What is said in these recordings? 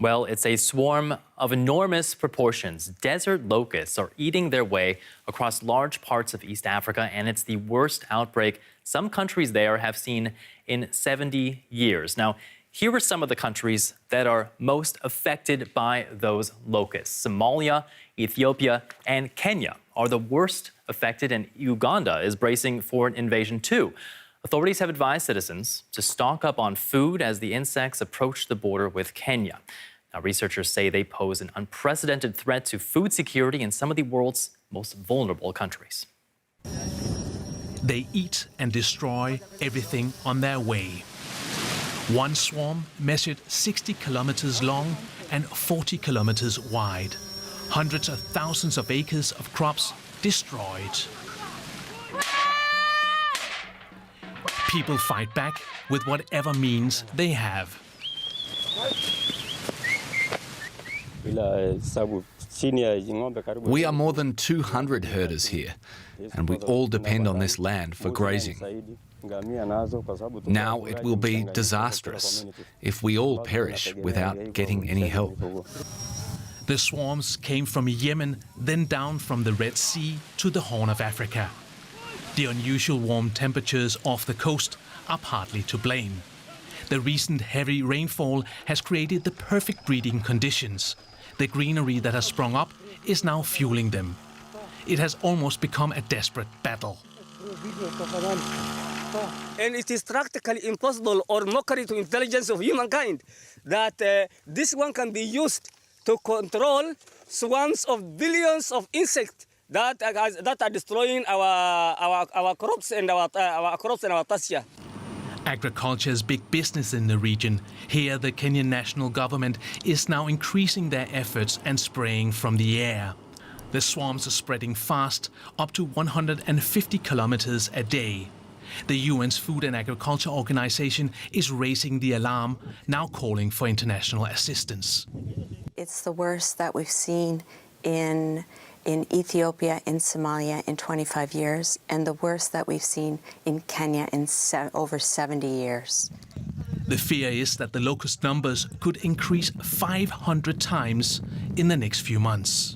Well, it's a swarm of enormous proportions. Desert locusts are eating their way across large parts of East Africa, and it's the worst outbreak some countries there have seen in 70 years. Now, here are some of the countries that are most affected by those locusts. Somalia, Ethiopia, and Kenya are the worst affected, and Uganda is bracing for an invasion too. Authorities have advised citizens to stock up on food as the insects approach the border with Kenya. Now, researchers say they pose an unprecedented threat to food security in some of the world's most vulnerable countries. They eat and destroy everything on their way. One swarm measured 60 kilometers long and 40 kilometers wide. Hundreds of thousands of acres of crops destroyed. People fight back with whatever means they have. We are more than 200 herders here, and we all depend on this land for grazing. Now it will be disastrous if we all perish without getting any help. The swarms came from Yemen, then down from the Red Sea to the Horn of Africa. The unusual warm temperatures off the coast are partly to blame. The recent heavy rainfall has created the perfect breeding conditions. The greenery that has sprung up is now fueling them. It has almost become a desperate battle. And it is practically impossible or mockery to intelligence of humankind that this one can be used to control swarms of billions of insects that are destroying our crops and our pasture. Agriculture is big business in the region. Here, the Kenyan national government is now increasing their efforts and spraying from the air. The swarms are spreading fast, up to 150 kilometers a day. The UN's Food and Agriculture Organization is raising the alarm, now calling for international assistance. It's the worst that we've seen in Ethiopia, in Somalia in 25 years, and the worst that we've seen in Kenya in over 70 years. The fear is that the locust numbers could increase 500 times in the next few months.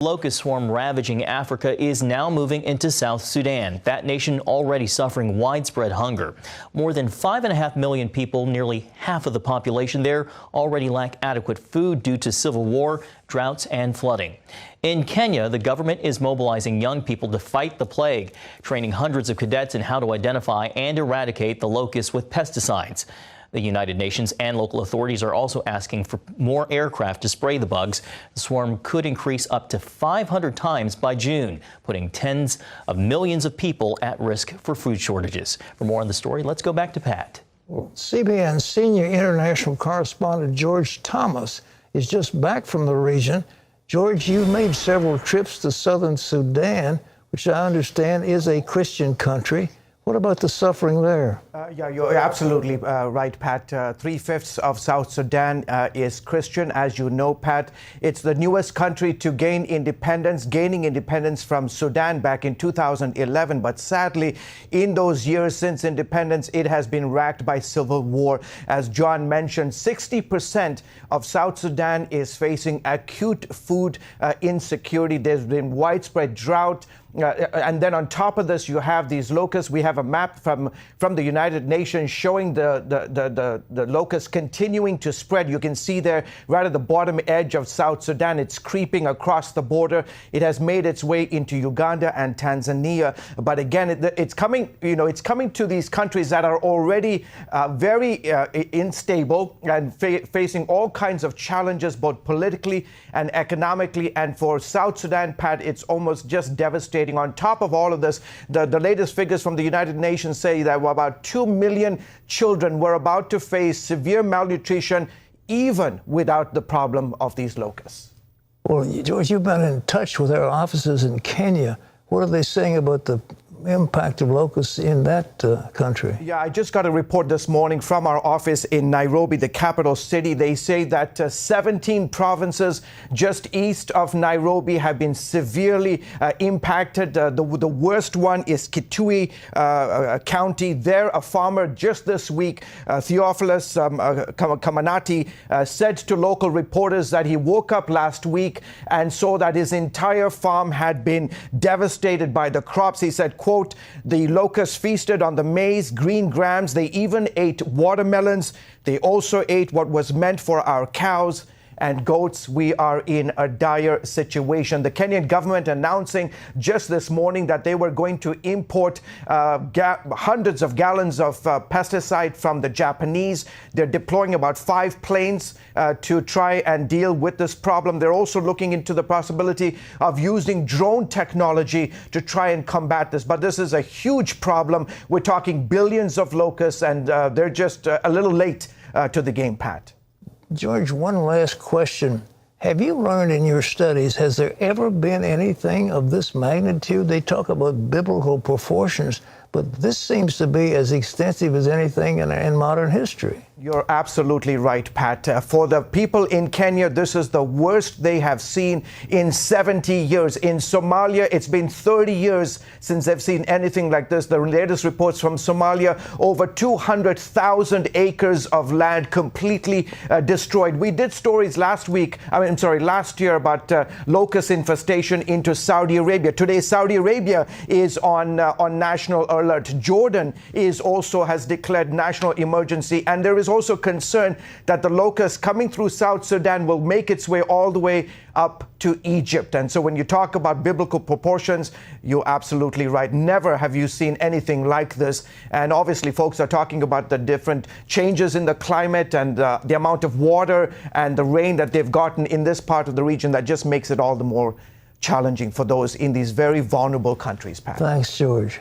Locust swarm ravaging Africa is now moving into South Sudan, that nation already suffering widespread hunger. More than 5.5 million people, nearly half of the population there, already lack adequate food due to civil war, droughts and flooding. In Kenya, the government is mobilizing young people to fight the plague, training hundreds of cadets in how to identify and eradicate the locusts with pesticides. The United Nations and local authorities are also asking for more aircraft to spray the bugs. The swarm could increase up to 500 times by June, putting tens of millions of people at risk for food shortages. For more on the story, let's go back to Pat. CBN senior international correspondent George Thomas is just back from the region. George, you've made several trips to southern Sudan, which I understand is a Christian country. What about the suffering there? Yeah, you're absolutely right, Pat. 3/5 of South Sudan is Christian, as you know, Pat. It's the newest country to gain independence, gaining independence from Sudan back in 2011. But sadly, in those years since independence, it has been racked by civil war. As John mentioned, 60% of South Sudan is facing acute food insecurity. There's been widespread drought. And then on top of this, you have these locusts. We have a map from the United Nations showing the locusts continuing to spread. You can see there right at the bottom edge of South Sudan. It's creeping across the border. It has made its way into Uganda and Tanzania. But again, it's coming. It's coming to these countries that are already very unstable and facing all kinds of challenges, both politically and economically. And for South Sudan, Pat, it's almost just devastating. On top of all of this, the latest figures from the United Nations say that about 2 million children were about to face severe malnutrition, even without the problem of these locusts. Well, George, you've been in touch with our offices in Kenya. What are they saying about the impact of locusts in that country? Yeah, I just got a report this morning from our office in Nairobi, the capital city. They say that 17 provinces just east of Nairobi have been severely impacted. The worst one is Kitui County. There, a farmer just this week, Theophilus Kamanati, said to local reporters that he woke up last week and saw that his entire farm had been devastated by the crops. He said, quote, "The locusts feasted on the maize, green grams. They even ate watermelons. They also ate what was meant for our cows and goats." We are in a dire situation. The Kenyan government announcing just this morning that they were going to import hundreds of gallons of pesticide from the Japanese. They're deploying about 5 planes to try and deal with this problem. They're also looking into the possibility of using drone technology to try and combat this. But this is a huge problem. We're talking billions of locusts, and they're just a little late to the game, Pat. George, one last question. Have you learned in your studies, has there ever been anything of this magnitude? They talk about biblical proportions, but this seems to be as extensive as anything in modern history. You're absolutely right, Pat. For the people in Kenya, this is the worst they have seen in 70 years. In Somalia, it's been 30 years since they've seen anything like this. The latest reports from Somalia, over 200,000 acres of land completely destroyed. We did stories last year about locust infestation into Saudi Arabia. Today, Saudi Arabia is on national alert. Jordan has declared national emergency, and there is also concern that the locust coming through South Sudan will make its way all the way up to Egypt. And so when you talk about biblical proportions, you're absolutely right. Never have you seen anything like this. And obviously, folks are talking about the different changes in the climate and the amount of water and the rain that they've gotten in this part of the region that just makes it all the more challenging for those in these very vulnerable countries, Pat. Thanks, George.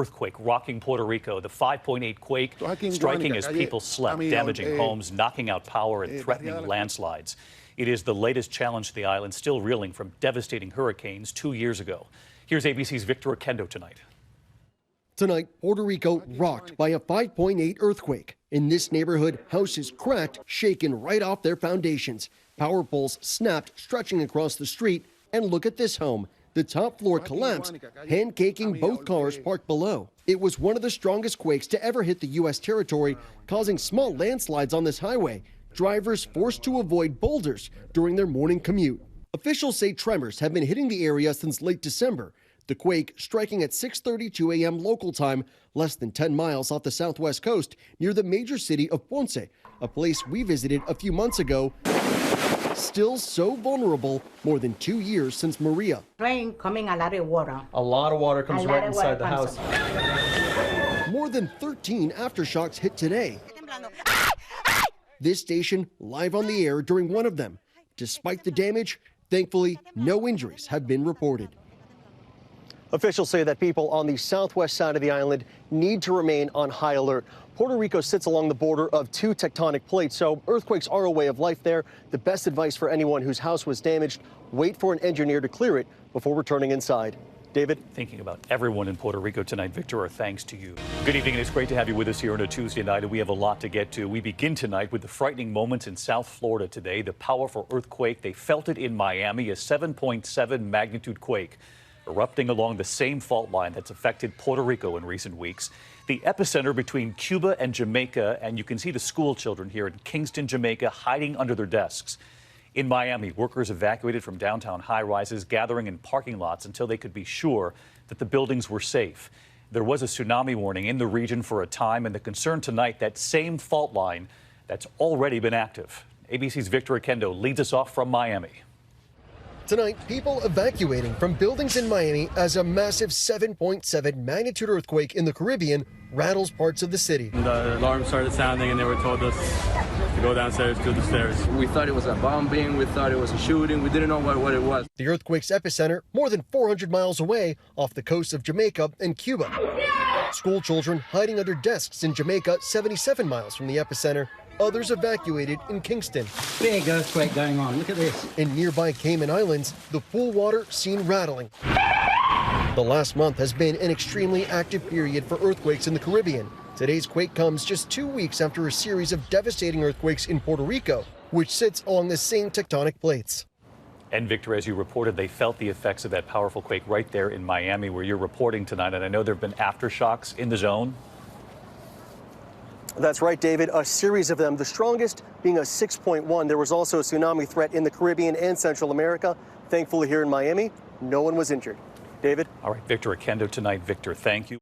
earthquake rocking Puerto Rico. The 5.8 quake striking as people slept, damaging homes, knocking out power, and threatening landslides. It is the latest challenge to the island, still reeling from devastating hurricanes 2 years ago. Here's ABC's Victor Oquendo tonight. Tonight, Puerto Rico rocked by a 5.8 earthquake. In this neighborhood, houses cracked, shaken right off their foundations. Power poles snapped, stretching across the street. And look at this home. The top floor collapsed, hand-caking both cars parked below. It was one of the strongest quakes to ever hit the U.S. territory, causing small landslides on this highway. Drivers forced to avoid boulders during their morning commute. Officials say tremors have been hitting the area since late December. The quake striking at 6:32 a.m. local time, less than 10 miles off the southwest coast near the major city of Ponce, a place we visited a few months ago. Still so vulnerable more than 2 years since Maria. Rain coming, a lot of water. A lot of water comes right inside the house. More than 13 aftershocks hit today. This station live on the air during one of them. Despite the damage, thankfully, no injuries have been reported. Officials say that people on the southwest side of the island need to remain on high alert. Puerto Rico sits along the border of two tectonic plates, so earthquakes are a way of life there. The best advice for anyone whose house was damaged, wait for an engineer to clear it before returning inside. David? Thinking about everyone in Puerto Rico tonight, Victor, our thanks to you. Good evening, and it's great to have you with us here on a Tuesday night, and we have a lot to get to. We begin tonight with the frightening moments in South Florida today. The powerful earthquake, they felt it in Miami, a 7.7 magnitude quake, erupting along the same fault line that's affected Puerto Rico in recent weeks. The epicenter between Cuba and Jamaica, and you can see the school children here in Kingston, Jamaica, hiding under their desks. In Miami, workers evacuated from downtown high-rises, gathering in parking lots until they could be sure that the buildings were safe. There was a tsunami warning in the region for a time, and the concern tonight, that same fault line that's already been active. ABC's Victor Oquendo leads us off from Miami. Tonight, people evacuating from buildings in Miami as a massive 7.7 magnitude earthquake in the Caribbean rattles parts of the city. The alarm started sounding and they were told us to go downstairs to the stairs. We thought it was a bombing, we thought it was a shooting, we didn't know what it was. The earthquake's epicenter more than 400 miles away off the coast of Jamaica and Cuba. School children hiding under desks in Jamaica, 77 miles from the epicenter. Others evacuated in Kingston. Big earthquake going on, look at this. In nearby Cayman Islands, the pool water seen rattling. The last month has been an extremely active period for earthquakes in the Caribbean. Today's quake comes just 2 weeks after a series of devastating earthquakes in Puerto Rico, which sits along the same tectonic plates. And Victor, as you reported, they felt the effects of that powerful quake right there in Miami, where you're reporting tonight. And I know there have been aftershocks in the zone. That's right, David. A series of them, the strongest being a 6.1. There was also a tsunami threat in the Caribbean and Central America. Thankfully, here in Miami, no one was injured. David? All right, Victor Oquendo tonight. Victor, thank you.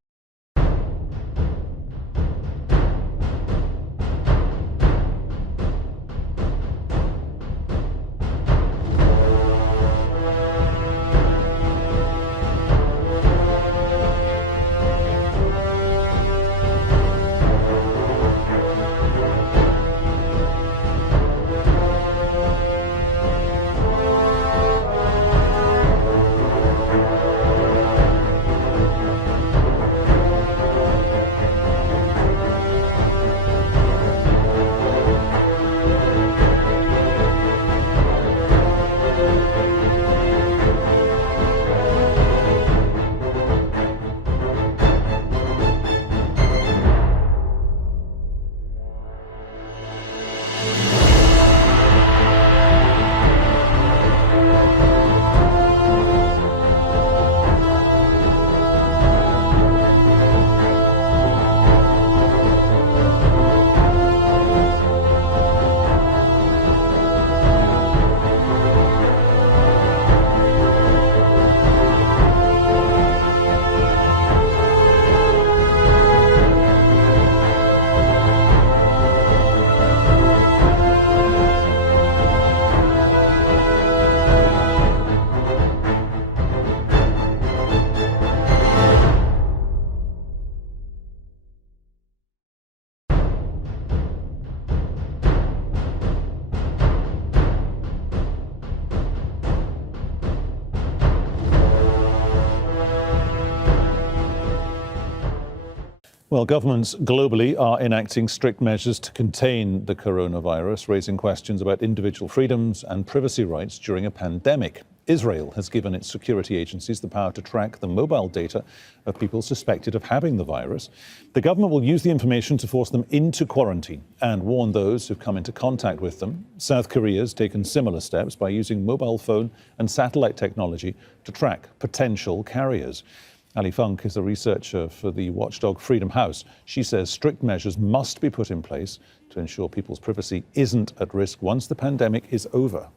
Well, governments globally are enacting strict measures to contain the coronavirus, raising questions about individual freedoms and privacy rights during a pandemic. Israel has given its security agencies the power to track the mobile data of people suspected of having the virus. The government will use the information to force them into quarantine and warn those who've come into contact with them. South Korea has taken similar steps by using mobile phone and satellite technology to track potential carriers. Ali Funk is a researcher for the watchdog Freedom House. She says strict measures must be put in place to ensure people's privacy isn't at risk once the pandemic is over.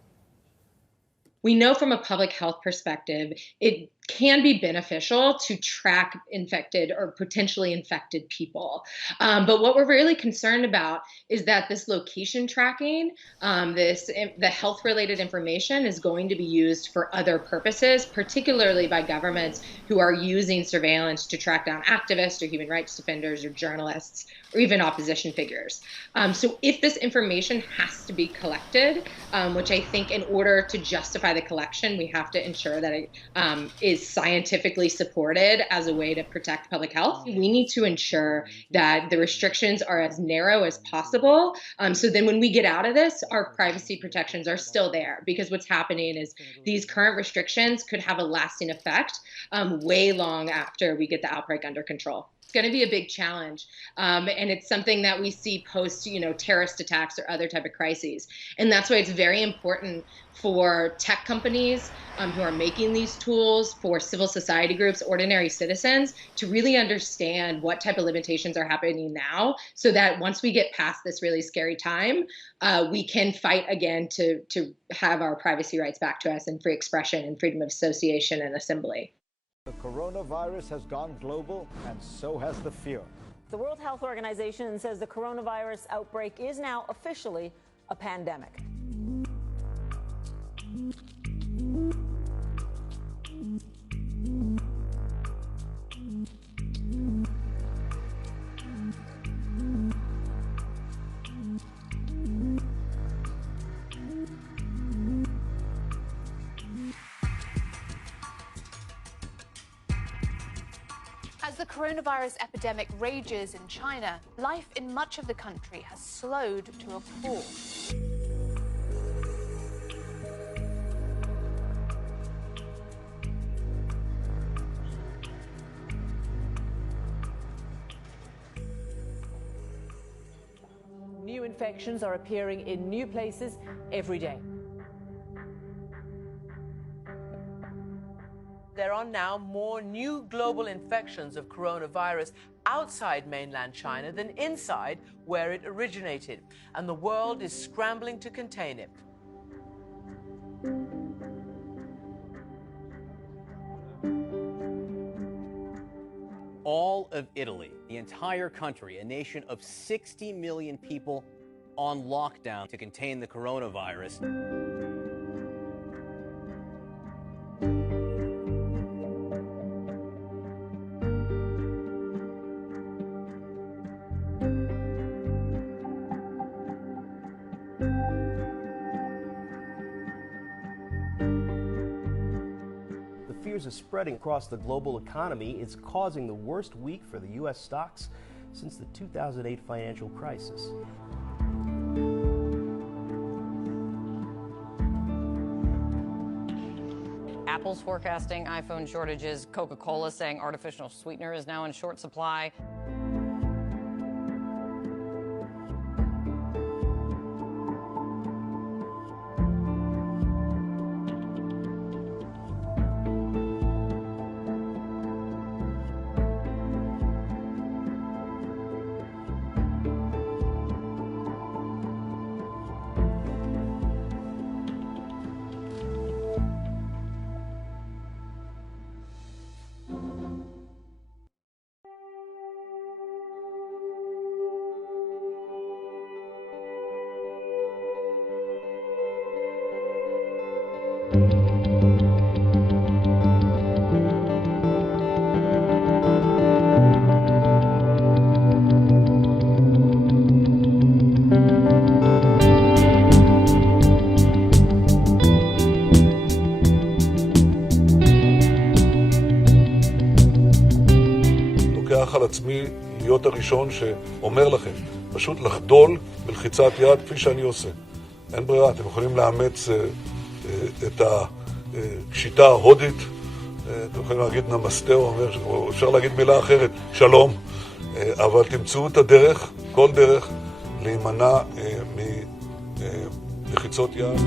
We know from a public health perspective, it can be beneficial to track infected or potentially infected people. But what we're really concerned about is that this location tracking, the health-related information is going to be used for other purposes, particularly by governments who are using surveillance to track down activists or human rights defenders or journalists or even opposition figures. So if this information has to be collected, which I think in order to justify the collection, we have to ensure that it is scientifically supported as a way to protect public health. We need to ensure that the restrictions are as narrow as possible. So then when we get out of this, our privacy protections are still there, because what's happening is these current restrictions could have a lasting effect way long after we get the outbreak under control. It's going to be a big challenge, and it's something that we see post, terrorist attacks or other type of crises. And that's why it's very important for tech companies who are making these tools, for civil society groups, ordinary citizens, to really understand what type of limitations are happening now, so that once we get past this really scary time, we can fight again to have our privacy rights back to us, and free expression and freedom of association and assembly. The coronavirus has gone global, and so has the fear. The World Health Organization says the coronavirus outbreak is now officially a pandemic. As the coronavirus epidemic rages in China, life in much of the country has slowed to a crawl. New infections are appearing in new places every day. There are now more new global infections of coronavirus outside mainland China than inside, where it originated, and the world is scrambling to contain it. All of Italy, the entire country, a nation of 60 million people on lockdown to contain the coronavirus. Is spreading across the global economy. It's causing the worst week for the U.S. stocks since the 2008 financial crisis. Apple's forecasting iPhone shortages. Coca-Cola saying artificial sweetener is now in short supply. לוקח על עצמי להיות להיות הראשון שאומר לכם, פשוט לחדול בלחיצת יד כפי שאני עושה. אין ברירה, אתם יכולים לאמץ את השיטה ההודית, אתם יכולים להגיד נמסטה, או אפשר להגיד מילה אחרת, שלום, אבל תמצאו את הדרך, כל דרך, להימנע מלחיצות יד.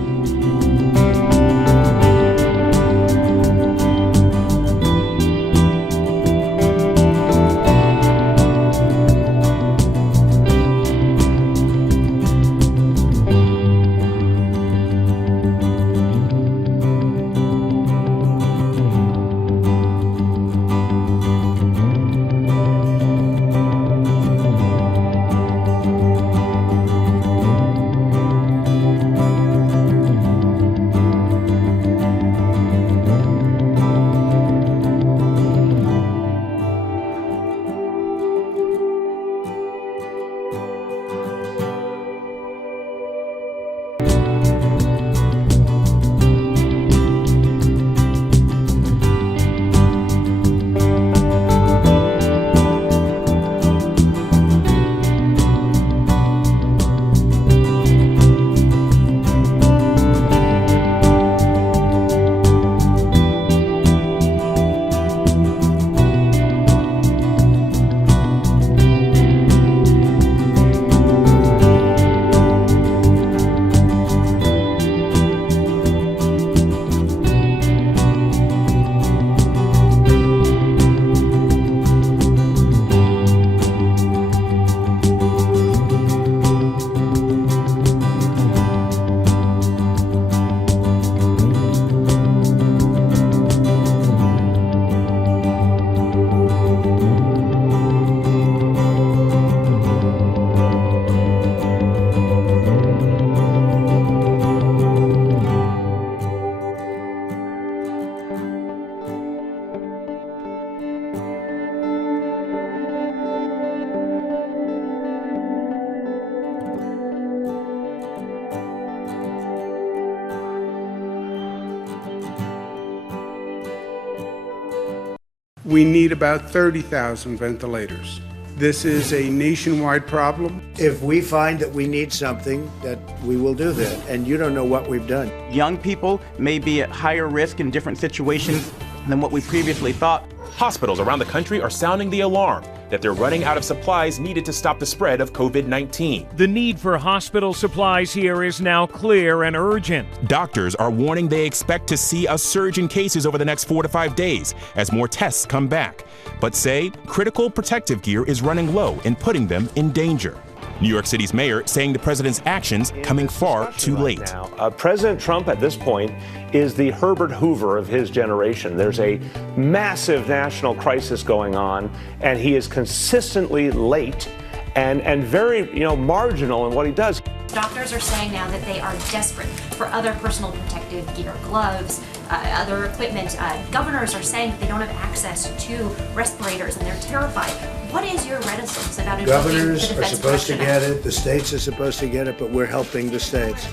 We need about 30,000 ventilators. This is a nationwide problem. If we find that we need something, that we will do that, and you don't know what we've done. Young people may be at higher risk in different situations than what we previously thought. Hospitals around the country are sounding the alarm that they're running out of supplies needed to stop the spread of COVID-19. The need for hospital supplies here is now clear and urgent. Doctors are warning they expect to see a surge in cases over the next 4 to 5 days as more tests come back, but say critical protective gear is running low and putting them in danger. New York City's mayor saying the president's actions coming far too late. President Trump at this point is the Herbert Hoover of his generation. There's a massive national crisis going on, and he is consistently late and very, marginal in what he does. Doctors are saying now that they are desperate for other personal protective gear, gloves, other equipment. Governors are saying that they don't have access to respirators and they're terrified. What is your reticence about invoking Governors the are Defense supposed to Production get Act? it, the states are supposed to get it, but we're helping the states.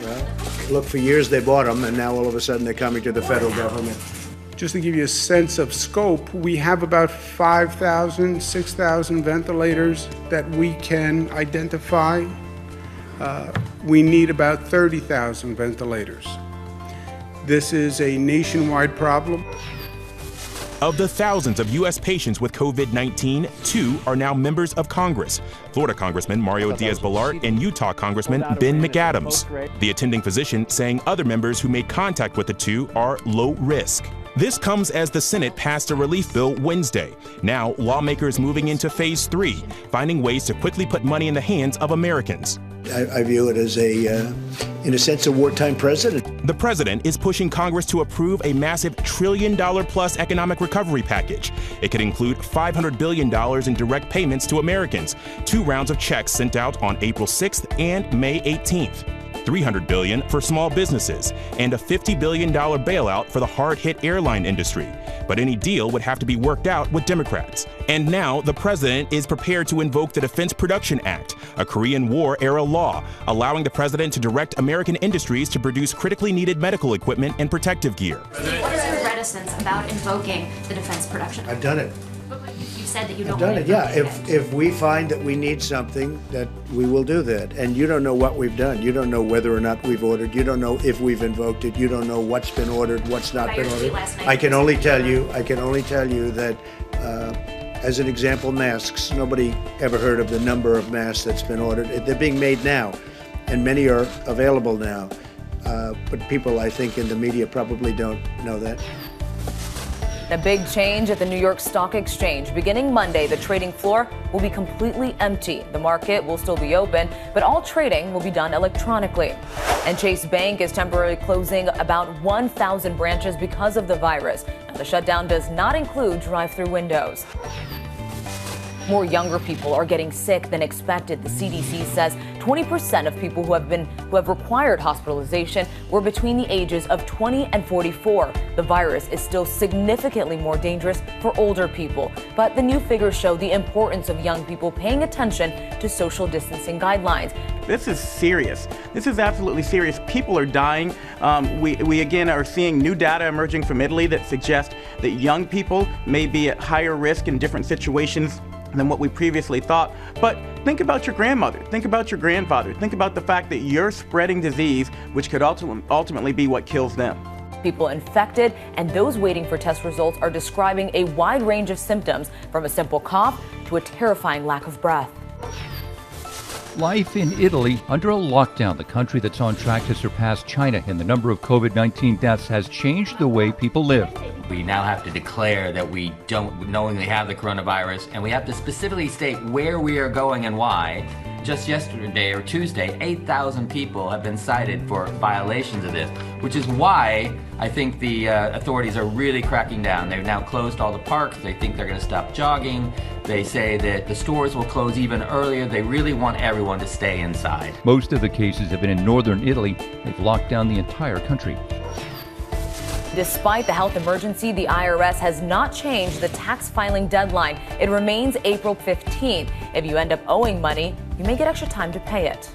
Well, look, for years they bought them, and now all of a sudden they're coming to the federal government. Just to give you a sense of scope, we have about 5,000, 6,000 ventilators that we can identify. We need about 30,000 ventilators. This is a nationwide problem. Of the thousands of U.S. patients with COVID-19, 2 are now members of Congress. Florida Congressman Mario Diaz-Balart and Utah Congressman Ben McAdams. The attending physician saying other members who made contact with the 2 are low risk. This comes as the Senate passed a relief bill Wednesday. Now, lawmakers moving into phase 3, finding ways to quickly put money in the hands of Americans. I view it as in a sense, a wartime president. The president is pushing Congress to approve a massive $1 trillion-plus economic recovery package. It could include $500 billion in direct payments to Americans, 2 rounds of checks sent out on April 6th and May 18th. $300 billion for small businesses, and a $50 billion bailout for the hard-hit airline industry. But any deal would have to be worked out with Democrats. And now the president is prepared to invoke the Defense Production Act, a Korean War-era law, allowing the president to direct American industries to produce critically needed medical equipment and protective gear. What is your reticence about invoking the Defense Production Act? I've done it. You've said that you don't Done want it, to yeah. do that. If we find that we need something, that we will do that. And you don't know what we've done. You don't know whether or not we've ordered. You don't know if we've invoked it. You don't know what's been ordered, what's not By been your tweet ordered. last night, I can you only said- tell you that, as an example, masks. Nobody ever heard of the number of masks that's been ordered. They're being made now, and many are available now. But people, I think, in the media probably don't know that. A big change at the New York Stock Exchange. Beginning Monday, the trading floor will be completely empty. The market will still be open, but all trading will be done electronically. And Chase Bank is temporarily closing about 1,000 branches because of the virus. Now, the shutdown does not include drive-through windows. More younger people are getting sick than expected. The CDC says 20% of people who have required hospitalization were between the ages of 20 and 44. The virus is still significantly more dangerous for older people, but the new figures show the importance of young people paying attention to social distancing guidelines. This is serious. This is absolutely serious. People are dying. We again are seeing new data emerging from Italy that suggests that young people may be at higher risk in different situations than what we previously thought. But think about your grandmother, think about your grandfather, think about the fact that you're spreading disease, which could ultimately be what kills them. People infected and those waiting for test results are describing a wide range of symptoms, from a simple cough to a terrifying lack of breath. Life in Italy under a lockdown. The country that's on track to surpass China in the number of COVID-19 deaths has changed the way people live. We now have to declare that we don't knowingly have the coronavirus, and we have to specifically state where we are going and why. Just yesterday or Tuesday, 8,000 people have been cited for violations of this, which is why I think the authorities are really cracking down. They've now closed all the parks. They think they're going to stop jogging. They say that the stores will close even earlier. They really want everyone to stay inside. Most of the cases have been in northern Italy. They've locked down the entire country. Despite the health emergency, the IRS has not changed the tax filing deadline. It remains April 15th. If you end up owing money, you may get extra time to pay it.